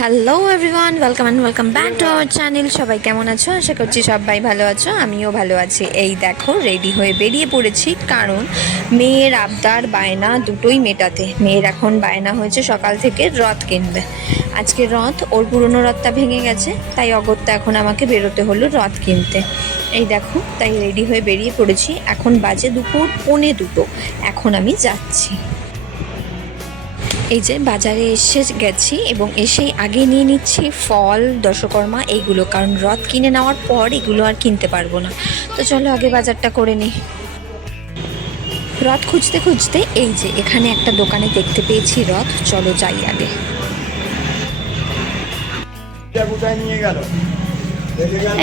Hello everyone welcome and welcome back to our channel সবাই কেমন আছো? আশা করছি সবাই ভালো আছো। আমিও ভালো আছি। এই দেখো রেডি হয়ে বেরিয়ে পড়েছি। কারণ মেয়ের আবদার বায়না দুটোই মেটাতে। মেয়ের এখন বায়না হয়েছে সকাল থেকে রথ কিনবে। আজকে রথ, ওর পুরনো রথটা ভেঙে গেছে। তাই অগত্যা এখন আমাকে বেরোতে হলো রথ কিনতে। এই দেখো, তাই রেডি হয়ে বেরিয়ে পড়েছি। এখন বাজে দুপুর পৌনে দুটো। এখন আমি যাচ্ছি। এই যে বাজারে এসে গেছি এবং এসেই আগে নিয়ে নিচ্ছি ফল দশকর্মা এইগুলো। কারণ রথ কিনে নেওয়ার পর এগুলো আর কিনতে পারব না। তো চলো আগে বাজারটা করে নিই। রথ খুঁজতে খুঁজতে এই যে এখানে একটা দোকানে দেখতে পেয়েছি রথ। চলো যাই আগে।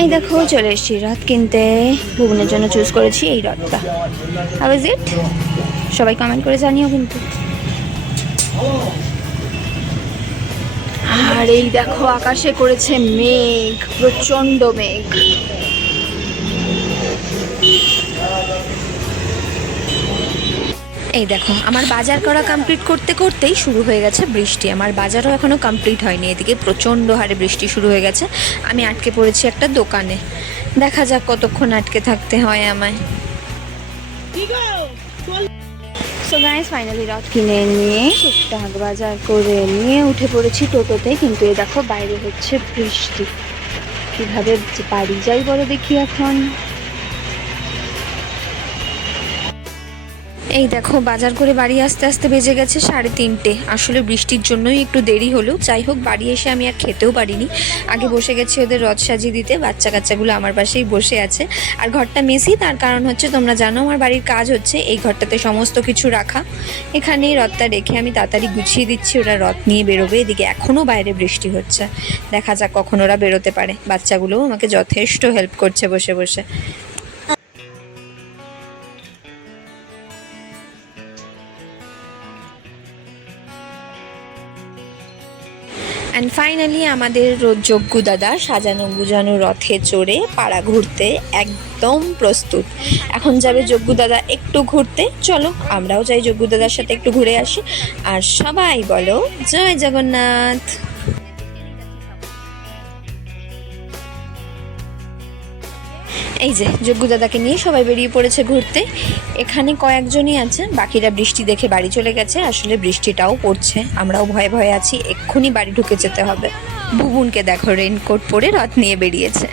এই দেখো চলে এসেছি রথ কিনতে। ভুবনের জন্য চুজ করেছি এই রথটা। হাউ ইজ ইট সবাই কমেন্ট করে জানিও কিন্তু। আর এই দেখো, আকাশে করেছে মেঘ প্রচণ্ড মেঘ। এই দেখো, আমার বাজার করা কমপ্লিট করতে করতেই শুরু হয়ে গেছে বৃষ্টি। আমার বাজারও এখনও কমপ্লিট হয়নি, এদিকে প্রচণ্ড হারে বৃষ্টি শুরু হয়ে গেছে। আমি আটকে পড়েছি একটা দোকানে। দেখা যাক কতক্ষণ আটকে থাকতে হয় আমায়। সো গাইস ফাইনালি রথ কিনে নিয়ে টুকটাক বাজার করে নিয়ে উঠে পড়েছি টোটোতে, কিন্তু এ দেখো বাইরে হচ্ছে বৃষ্টি। কীভাবে বাড়ি যাই বলো দেখি এখন। এই দেখো, বাজার করে বাড়ি আসতে আসতে বেজে গেছে সাড়ে তিনটে। আসলে বৃষ্টির জন্যই একটু দেরি হলো। যাই হোক, বাড়ি এসে আমি আর খেতেও পারিনি। আগে বসে গেছি ওদের রথ সাজিয়ে দিতে। বাচ্চা কাচ্চাগুলো আমার পাশেই বসে আছে। আর ঘরটা মেসি, তার কারণ হচ্ছে তোমরা জানো আমার বাড়ির কাজ হচ্ছে এই ঘরটাতে সমস্ত কিছু রাখা। এখানেই রথটা রেখে আমি তাড়াতাড়ি গুছিয়ে দিচ্ছি, ওরা রথ নিয়ে বেরোবে। এদিকে এখনও বাইরে বৃষ্টি হচ্ছে। দেখা যাক কখন ওরা বেরোতে পারে। বাচ্চাগুলোও আমাকে যথেষ্ট হেল্প করছে বসে বসে। অ্যান্ড ফাইনালি আমাদের যজ্ঞ দাদা সাজানো গুজানো রথে চড়ে পাড়া ঘুরতে একদম প্রস্তুত। এখন যাবে যজ্ঞু দাদা একটু ঘুরতে। চলো, আমরাও যাই যজ্ঞ দাদার সাথে একটু ঘুরে আসি। আর সবাই বলো, জয় জগন্নাথ। এই যে যজ্ঞ দাদাকে নিয়ে সবাই বেরিয়ে পড়েছে ঘুরতে। এখানে কয়েকজনই আছে বাকিরা বৃষ্টি দেখে বাড়ি চলে গেছে। আসলে বৃষ্টিটাও পড়ছে, আমরাও ভয়ে ভয়ে আছি, এক্ষুনি বাড়ি ঢুকে যেতে হবে। বুবুনকে দেখো রেনকোট পরে রথ নিয়ে বেরিয়েছে।